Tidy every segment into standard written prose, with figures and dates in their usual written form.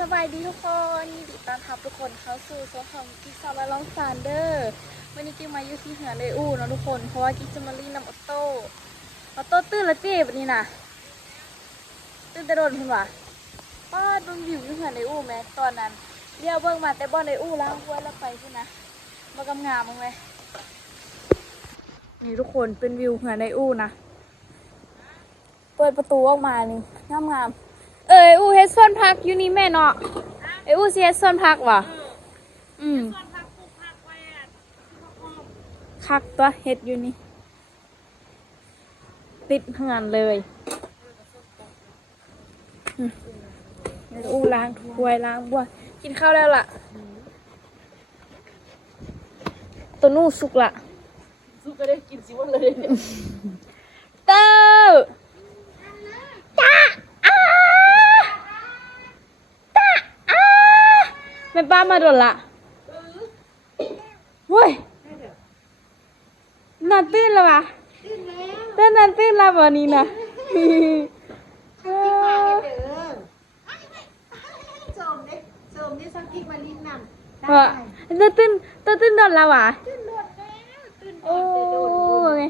สบายดีทุกคนยินดีต้อนรับทุกคนเข้าสู่โซนของกิ๊กซาและน้องซานเดอร์วันนี้กิ๊กมาอยู่ที่เหือเลยอู้เนาะทุกคนเพราะว่ากิ๊กจะมาลีนำออโต้ตื่นละเจ็บนี่นะตื่นแต่โดนคุณวะป้าโดนวิวอยู่เหือเลยอู้ไหมตอนนั้นเรียวเบิ่งมาแต่บอลเลยอู้แล้วห้วยแล้วไปคุณนะมากำงามมึงไหมนี่ทุกคนเป็นวิวเหือเลยอู้นะเปิดประตูออกมานี่งามอู้เฮดส่วนพักอยู่นี่แม่เนาะอู้สิเฮดส่วนพักว่ะคักตัวเฮ็ดอยู่นี่ติดเหือนเลยอู้ล้างถ้วยล้างบัวกินข้าวแล้วล่ะตัวนู่สุกละสุกก็ได้กินสิวันเลยเต้าจ้าแม่ป้ามาโดนละเว้ยนอนตื่นแล้ววะตื่นนอนตื่นแล้ววันนี้นะว่าตื่นนอนแล้ววะโอ้ย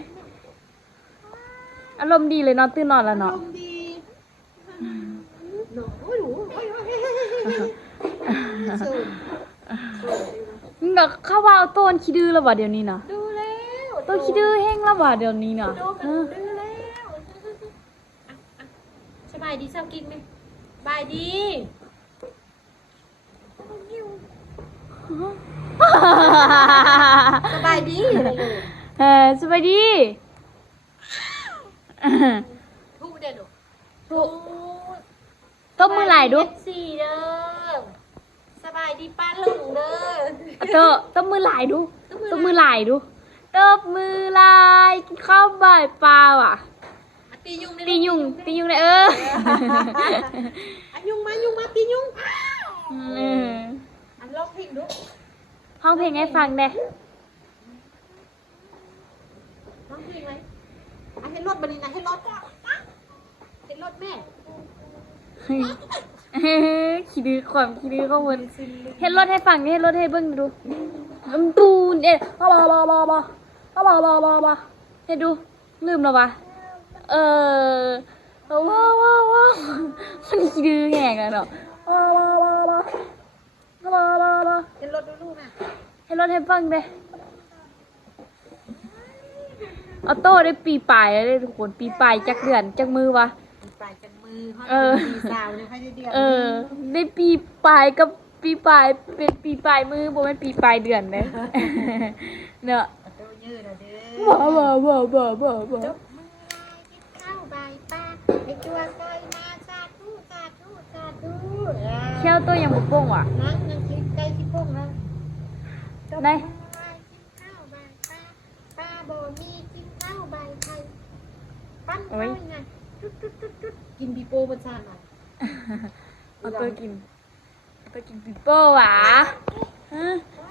อารมณ์ดีเลยนอนตื่นนอนแล้วเนาะเนาะเข้าว่าเอาต้นขี้ดื้อแล้ววะเดี๋ยวนี้เนาะดูแล้วต้นขี้ดื้อแห้งแล้ววะเดี๋ยวนี้เนาะดูแล้วสบายดีเช้ากินไหมบายดีสบายดีสบายดีทุกเด็ดหรอทุกต้มมือไหลดูสี่เด้อสบายดีป้าลุงเด้อต้มมือไหลดูต้มมือไหลดูต้มมือไหลกินข้าวบ่ายเปล่าอ่ะตียุงเลยเลยยุงอันยุงมาตียุงอันร้องเพลงดูห้องเพลงให้ฟังเด้ร้องเพลงไหมให้รถบันนี้นะให้รถแม่ขี้ดื้อความขี้ดื้อก็วนเฮ็ดรถให้ฟังนี่เฮ็ดรถให้เบิ่งดูตูนบาให้ดูลืมแล้ววะว้าวมันขี้ดื้อแหงอะเนาะเห็นรถดูลูกนะเฮ็ดรถให้ฟังเด้ออโต้ได้ปีปลายแล้วทุกคนปีปลายจักเดือนจักมือวะปีปลายจักมือปีสาวเนี่ยให้ได้เดือนได้ปีปลายกับปีปลายเป็นปีปลายมือบ่แม่นปีปลายเดือนเด้เนาะโตยืดเด้อจบมือกินข้าวใบป้าไอ้ตัวก้อยมาสาธุเขี้ยวตัวยังบ่โป่งว่ะนั่งคิดใกล้ที่พุ่งแล้วได้กินข้าวใบป้าบ่มีกินข้าวใบไทยปั้นข้าวไงจุดกินปีโป้บนชาหน่อยเอาตัวกินปีโป้หวะ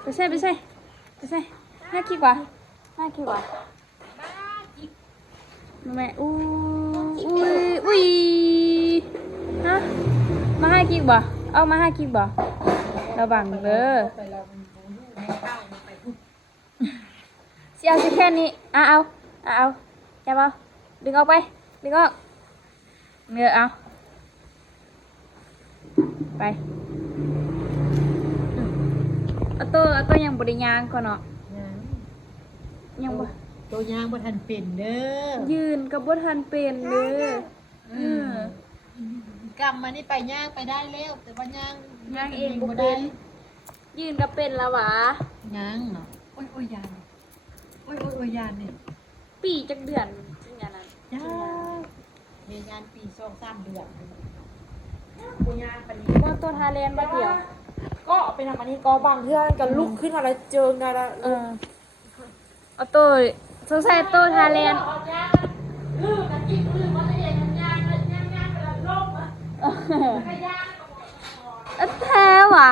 ไม่ใช่น่าคิดว่ะแม่อุ้ยฮะมาให้กิกบ่เอามาให้กิกบ่ระวังเด้อเสียสิแค่นี้เอาจับเอาดึงออกเนื้อเอาไปเอาตัวยังบริยางก่อนเนาะยังบ่ตัวยางบนทันเป็นเด้อยืนกับบนทันเป็นเด้อกำมานี่ไปย่างไปได้แล้วแต่ว่าย่างเองบ่เป็นยืนก็เป็นแล้ววะย่างเนาะโอ้ยยานยานนี่ปีจักเดือนจริงอย่างนั้นย่างเมียานปี2-3 เดือนปุญญาปนี้ก็ตัวทาเลนมาเดียวก็ไปทำอันนี้ก็บางเพื่อนกันลุกขึ้นมาแล้วเจอกันแล้วเอาตัวสงสัยตัวทาเลนแท้ว่ะ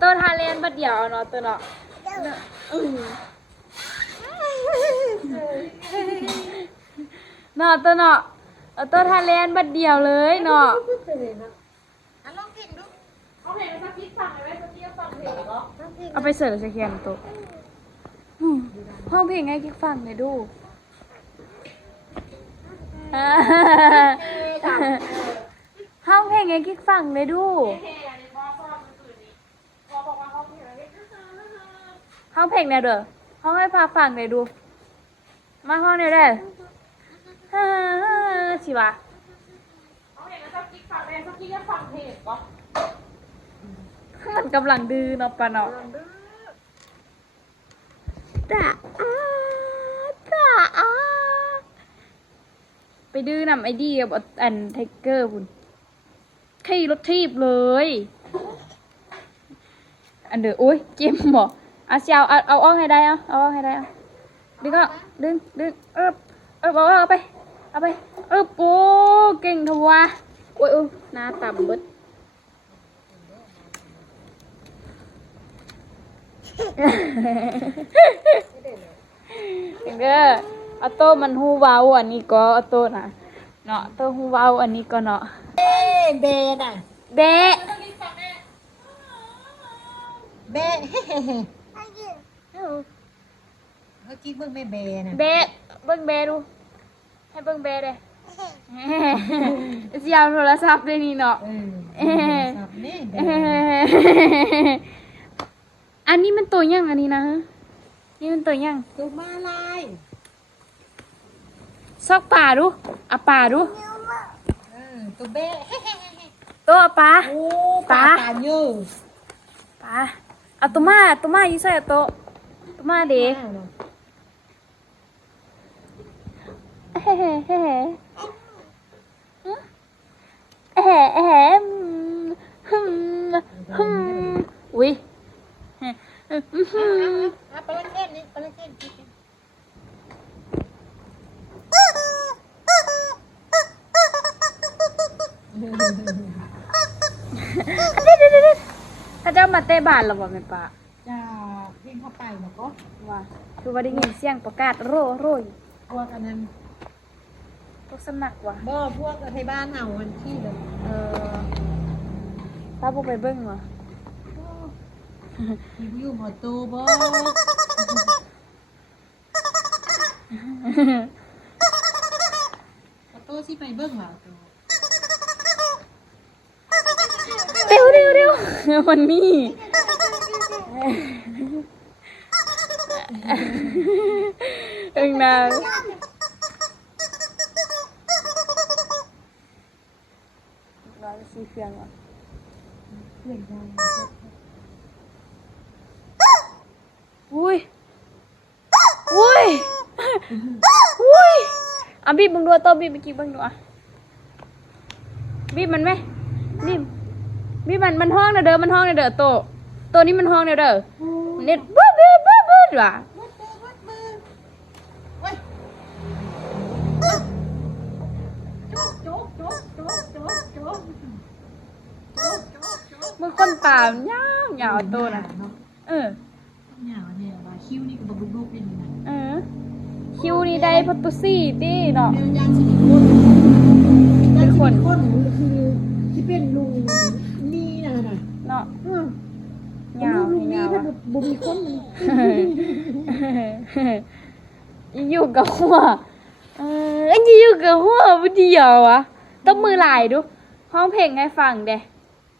ตัวทาเลนมาเดียวเนาะตัวเนาะเนาะตัวเนาะ ออโต้ทาแลนด์บัดเดียวเลยเนาะ ไปเลยเนาะอ่ะลองเพลงดู เอาเพลงสักทีฟังเลยไหมสักทีฟังเพลงเหรอ ลองเพลง เอาไปเสิร์ฟสเคียนโต๊ะห้องเพลงไงกิ๊กฟังเลยดู ห้องเพลงไงกิ๊กฟังเลยดู เพลงอันนี้พ่อเมื่อคืนนี้พ่อบอกว่าเขาเพลงอะไร ห้องเพลงเนี่ยเด้อห้องให้พาฟังเลยดู มาห้องเนี่ยเด้อสิวะ เอาเพลงสักทีฟังเลยสักทีก็ฟังเพลงเหรอ มันกำลังดื้อเนาะปะเนาะจ้าจ้าไปดื้อนำไอเดียกับอันไทเกอร์บุญขี่รถทีบเลย อันเด้อโอ้ยเกมบอกเอาเชียวเอาอ้องให้ได้เอาอ้องให้ได้เอาดึงก็ดึงเอาไปโอ้เก่งทัวโอ้ยหน้าต่ำเบิดเด้อออโต้มันฮู้เว้าอันนี้ก็ออโต้น่ะเนาะโต้ฮู้เว้าอันนี้ก็เนาะ เบน่ะ แบะ เบเมื่อกี้เบิ่งแม่เบน่ะ แบะเบิ่งแบะดูให้เบิ่งแบะเด้สิเอาโทรศัพท์ได้นี่เนาะ ครับนี่เบ อันนี้มันตัวยังอันนี้นะนี่มันตัวยัง ตัวมาลาย ซอกป่าดูอ่ะป่าดู ตัวเบ ตัวป่า โอ้ ปลา ปลาเยอะ ป่าเอาตัวมาอยู่ใส่ตัวมาเด้อุ้ย ปลาเค็มนี่ปลาเค็ม ถ้าเจ้ามาเตะบานเราบอกแม่ป้า จะเพ่งเข้าไปแล้วก็ ว่าคือว่าได้ยินเสียงประกาศโร่ พวกอันนั้น พวกสำนักว่ะ บ่พวกไทยบ้านเฮาวันที่เลย ถ้าพวกไปเบิ้งว่ะ อยู่หมอตูบ่หมอตูสิไปเบิ่งเหรอตู เร็วมันนี่เอ็งนาร้อยสี่เฟียงว่ะ เพื่อนกัน อุ้ยอ่ะบีบมึงดูตัวบีบเมื่อกี้เบิ่งดูอ่ะบีบมันไหมบีบมันห้องนะเด้อมันห้องนะเด้อตัวนี้มันห้องนะเด้อเน็ตบึ้ดว่ะ มึงคนตามยาวตัวนะเออ หยาวเนี่ยว่าคิ้วนี่ก็บุกๆเป็นนะ คิวนี่ได้พัตตุซี่ตีเนาะ แมวยางสิริคนคือที่เป็นลุงมีน่ะ เนาะ ลุง ยาว มี ยาว ถ้าบุมีคน อยู่กับหัวอยู่กับหัวบุเดียวอะต้องมือหลายดูห้องเพลงให้ฟังเด้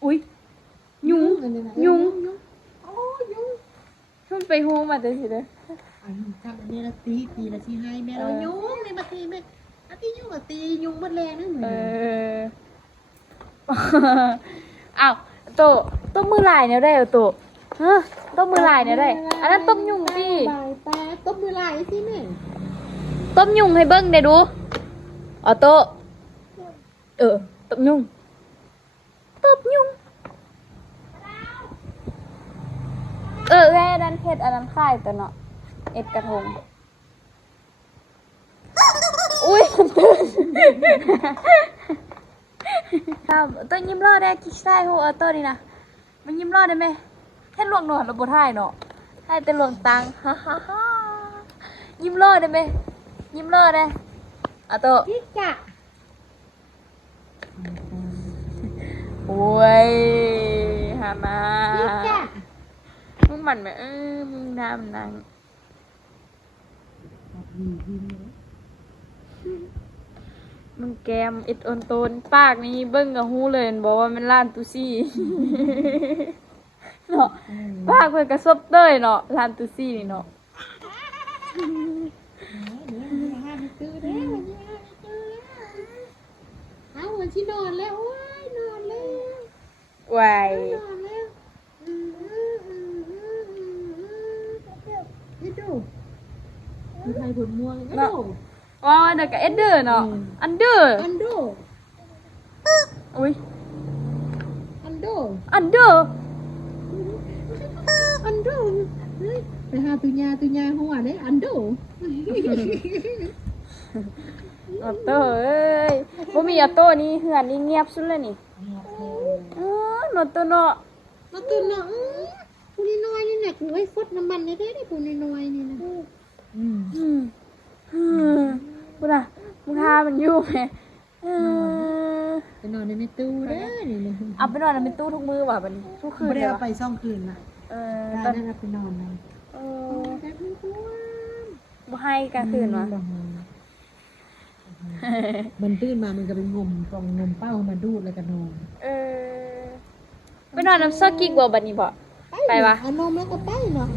อุ้ยยุง โอ้ยุง ชุนไปหูมาเด้อสิเด้อ อันทำอันนี้ละตีละที่ให้แม่เรายุงในมาตีแม่อาตียุงตียุงมันแรงนั่นเหมือน อ้าวต้มมือหลายเนี่ยได้เหรอฮะต้มมือหลายเนี่ยได้อันนั้นต้มยุงสิ ปลาต้มมือลายสิแม่ ต้มยุงให้เบิ้งได้ดูอ๋อต้มยุงแร่ดันเพชรอันนั้นค่ายตัวเนาะเอ็ดกระทงอุ้ยตัวยิ้มรอดได้กิ๊กได้โหตัวนี้นะมันยิ้มรอดได้ไหมแค่ลวงหนวดเราบ่ท่ายเนาะให้แต่ลวงตังฮ่ายิ้มรอดได้ไหมยิ้มรอดได้ตัว กิ๊กกะ โอ้ยฮานา นี่จ้ะ มึงมันไหมมึงน้ำนางมึงแกมอิดออนโตนปากนี่เบิ้งกับหูเลยบอกว่ามันล้านตุซี่ เนาะปากเพื่อนกระซบเต้ยเนาะล้านตุซี่นี่เนาะ เอาวันที่นอนแล้วโอ้ยนอนแล้ว วาย นอนแล้วนี่ดูมีใครผลม่วงก็ดู ว้าวเด็กกับเอ็ดเดอร์เนาะอันเดอร์ อันดู อุ้ย อันดู อันเดอร์ อันดูเฮ้ยไปหาตุญาหัวได้อันดู ออโต้เอ้ยบ่มีออโต้นี่เหือนนี่เงียบสุดเลยนี่อ๋อนอโต้เนาะ มาตุนเนาะผู้นี้น้อยนี่เนี่ยกูไอ้ฟดน้ำมันได้ได้ผู้นี้น้อยนี่นะ พูดอ่ะมึงหามันอยู่ไหม ไปนอนในตู้ได้นี่นะ เอาไปนอนในตู้ทุกมือว่ะบัดนี้ทุกคืน ไม่ เล ได้ ย เอา ว่ะ ไปซ่องคืนนะ ต ได้ อน ได้ไปนอนนะ เออ แต่เพิ่งกลัว บ่ให้กลางคืนวะ มันตื่นมามันก็ไปงมกองงมเป้ามาดูดแล้วก็นอน เออไปนอนน้ำซอกกิ๊กบ่บัดนี้บ่ไปวะ เอานมแล้วก็ไปเนาะ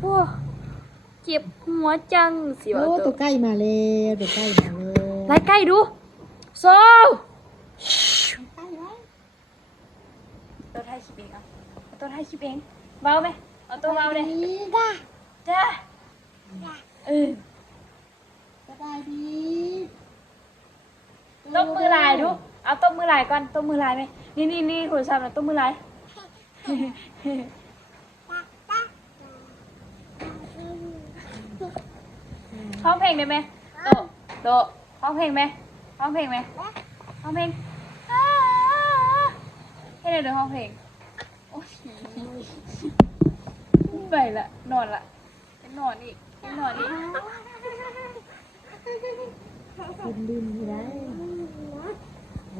โอ้เจ็บหัวจังสิ โอ้ วะ ตั ตัว ว ใกล้มาแล้วตัวใกล้มาแล้ว ไล่ใกล้ดูโซ ใกล้แล้ว ตัวไทยคลิปเองเอาตัวไทยคลิปเองเบาไหมเอาตัวเบาเลย นี่จ้า จ้าเออ สบายดี ตบมือลายดูเอาตบมือลายก่อนตบมือลายไหมนี่คุณทราบนะตบมือลายร้องเพลงได้ไหมโตร้องเพลงไหมร้องเพลงไหมร้องเพลงให้เดี๋ยวร้องเพลงโอ้ยไปละนอนละนอนอีกนอนอีก ลืมไม่ได้โอ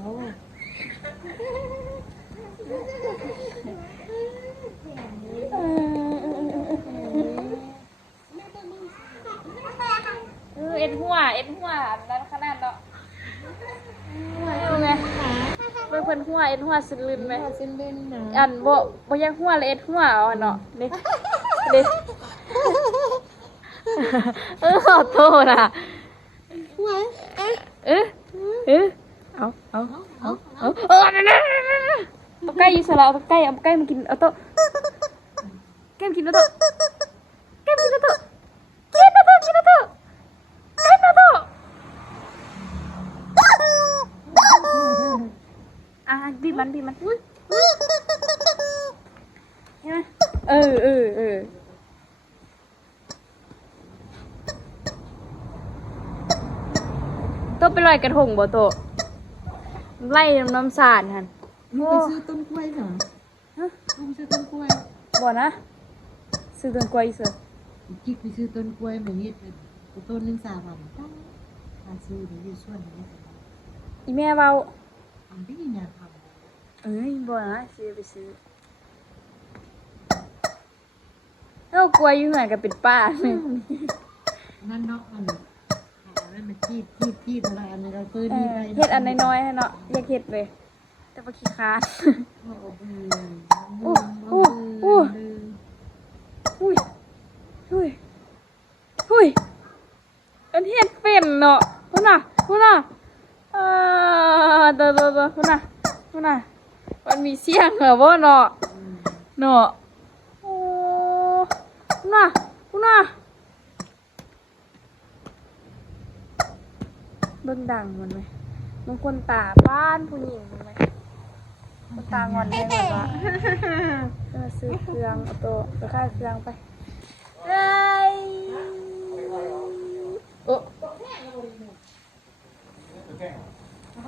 ้ เอ็นหัวแล้วขนาดเนาะเอาไงเพิ่นหัวเอ็นหัวสิลืนไหม เส้นเล่นนะ อันบ่ยังหัวเลยเอ็นหัวเอาอันเนาะเด้ขอโทษนะ ไว้ นั่นเอาใกล้อยู่สละเอาใกล้มันกินเอาโต๊ะแก้มกินเอาโต๊ะแก้มกินเอาโต๊ะกินเอาโต๊ะกินเอาโต๊ะกินเอาโต๊ะบีบมันเห็นไหมเออโต๊ะไปลอยกระทงบ่โต๊ะไล่น้ำสาดหัน มึงไปซื้อต้นกล้วยเหรอมึงซื้อต้นกล้วย บ่นะซื้อต้นกล้วยซื้อ กิ๊กไปซื้อต้นกล้วยมาเฮ็ดต้นนึง3,000ตั้งซื้อเดี๋ยวอยู่ส่วนนี้ อีแม่เว้า ทำที่เนี่ยท เอ้ยบ่นะซื้อไปซื้อแล้วกล้วยอยู่ไหนก็เป็นป้าหนึ่ง ำนั่นเนาะอันนั้นมันจีดอะไรอันนี้เราซื้อดีไป เฮ็ดอันน้อยๆให้เนาะอยากเฮ็ดเลยแต่บ่ขี้คร้านอุ้ยอันเฮ็ดเป็นเนาะพุ่นน่ะเด้อพุ่นน่ะมันมีเสียงเหรอบ่เนาะโอ้พุ่นน่ะเบิ่งดังมันไหมบางคนตาบ้านผู้หญิงมันไหมคนตางอนได้แบบว่าซื้อเครื่องเอาตัวไปค่ายเครื่องไปเฮ้ยโอ้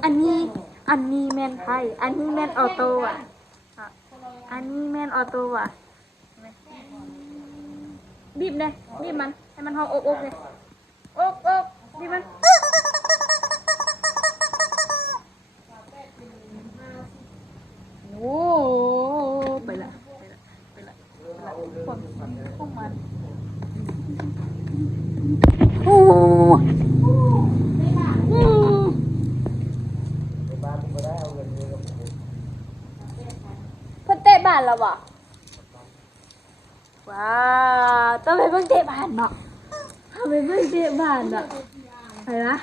อันนี้แมนไทยอันนี้แมนออโต้อ่ะอันนี้แมนออโต้อ่ะบีบเลยบีบมันให้มันห้องอกเลยอกบีบมัน านแล้วบ่ว้าวต้องไปเบิ่งเตะบ้านเนาะทำไปเบิ่งเตะบ้านเนาะไปนะ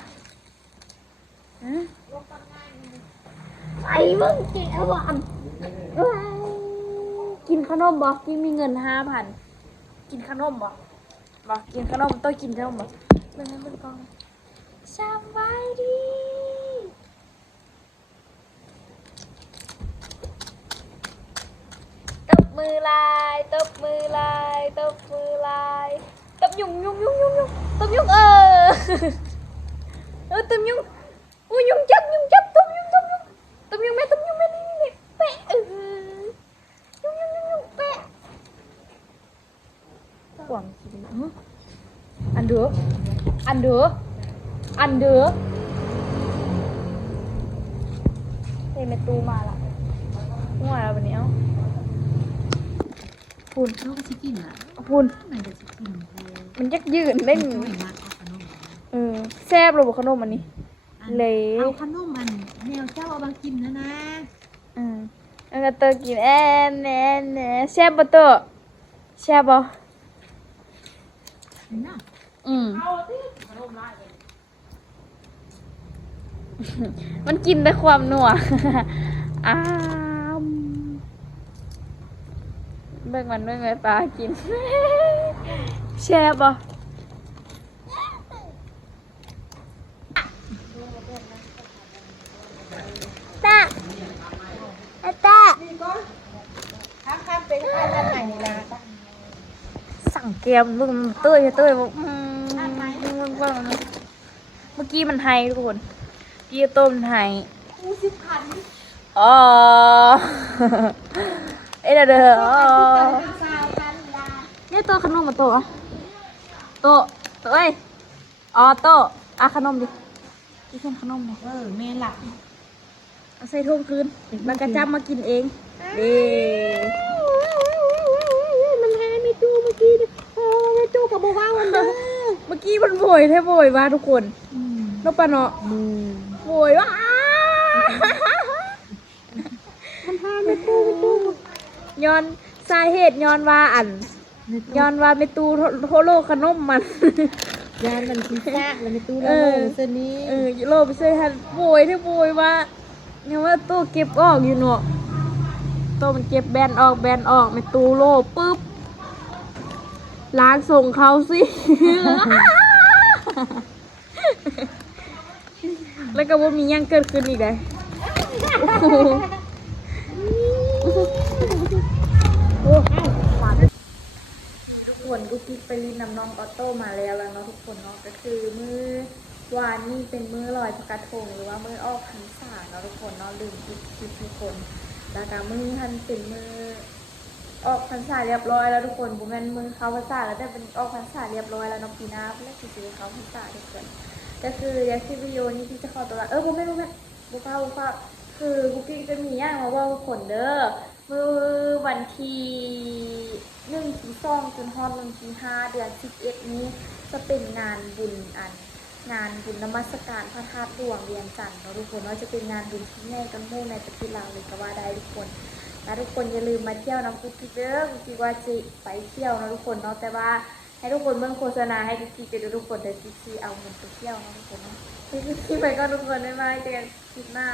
ไปเบิ่งเตะบ้านกินขนมบ่กินมีเงิน5,000กินขนมบ่กินขนมต้องกินขนมบ่เบิ่งให้เบิ่งก่อนสบายดีตบมือลายตบมือลายตบมือลายตบยุงตบยุงตบยุงอุ้ยยุงจับตบยุงแม่ตบยุงแม่นี่แปะยุงแปะหวังกินอันเด้อเฮ้ยแม่ตูมาละหัวแล้ววันนี้พุ่น ลูกสิกินอ่ะ พุ่น มันจะสิกิน มันยักยืนเล่น ไม่มากเอาขนม แซ่บเลยบ่ขนมอันนี้เละ เอาขนมมันแนวเจ้าเอามากินนะ แล้วก็เตอกินแแซ่บบ่เตอแซ่บบ่ เห็นน่ะ มันกินได้ความนัวเบิ่งมันแม่ปลากินแซ่บบ่ตาข้ามเป็นข้าวด้านไหนนี่ล่ะ สั่งแกมมึงเต้ยบอกเมื่อกี้มันไฮทุกคนพี่ต้มไฮอ๋อเอ้ยเด้อเนี่ยโตขนมมาโตเอ้ยอ๋อโตขนมดิกินขนมดิ แม่หลับ เอาใส่ทุ่งคืนมันกระจับมากินเองเด้มันให้ไม่จูเมื่อกี้ดิไม่จูกับโบว้าวันเด้อเมื่อกี้มันโวยว่าทุกคนนกปะเนาะโวยว่ามันพาไม่จูย้อนสาเหตุย้อนว่าไม่ตูโทโลขนมมัน ยานมันพิซซ่าแล้วไม่ตู้โลเส้นนี้ โลไปช่วยฮันโวยว่าเนี่ยว่าตู้เก็บออกอยู่เนาะตู้มันเก็บแบนออกไม่ตูโลปึ๊บล้างส่งเขาสิ แล้วก็ว่ามียังเกิดขึ้นอีกเลยทุกคนกูกิ๊กไปรีนนำน้องออโต้มาแล้วเนาะทุกคนเนาะก็คือมื้อวานนี่เป็นมื้อลอยพระกระทงหรือว่ามื้อออกพรรษาเนาะทุกคนเนาะลืมกิ๊กทุกคนแล้วก็มื้อท่านเป็นมื้อออกพรรษาเรียบร้อยแล้วทุกคนบุญแม่นมื้อเข้าพรรษาแล้วแต่เป็นออกพรรษาเรียบร้อยแล้วเนาะปีหน้าเพื่อที่จะเข้าพรรษาทุกคนก็คืออยากคลิปวิดีโอนี้ที่จะขอตัวลาบุญแม่บุฟ้าคือกุ๊กกิ๊กจะมีอย่างมาว่าผลเด้อมือวันที่1-2จนฮอด1-5เดือน11นี้จะเป็นงานบุญนมัสการพระธาตุหลวงเวียงจันทร์เนาะทุกคนว่าจะเป็นงานบุญที่ใหญ่กันมู่ในประเทศลาวเลยก็ว่าได้ทุกคนและทุกคนอย่าลืมมาเที่ยวน้ำกุ๊กกิ๊กเด้อกุ๊กกิ๊กว่าจะไปเที่ยวนะทุกคนเนาะแต่ว่าให้ทุกคนเบิ่งโฆษณาให้กุ๊กกิ๊กไปดูทุกคนเดี๋ยวกุ๊กกิ๊กเอาเงินไปเที่ยวนะทุกคนเนาะกุ๊กกิ๊กไปก็ทุกคนได้ไหมเจอกันคลิปหน้า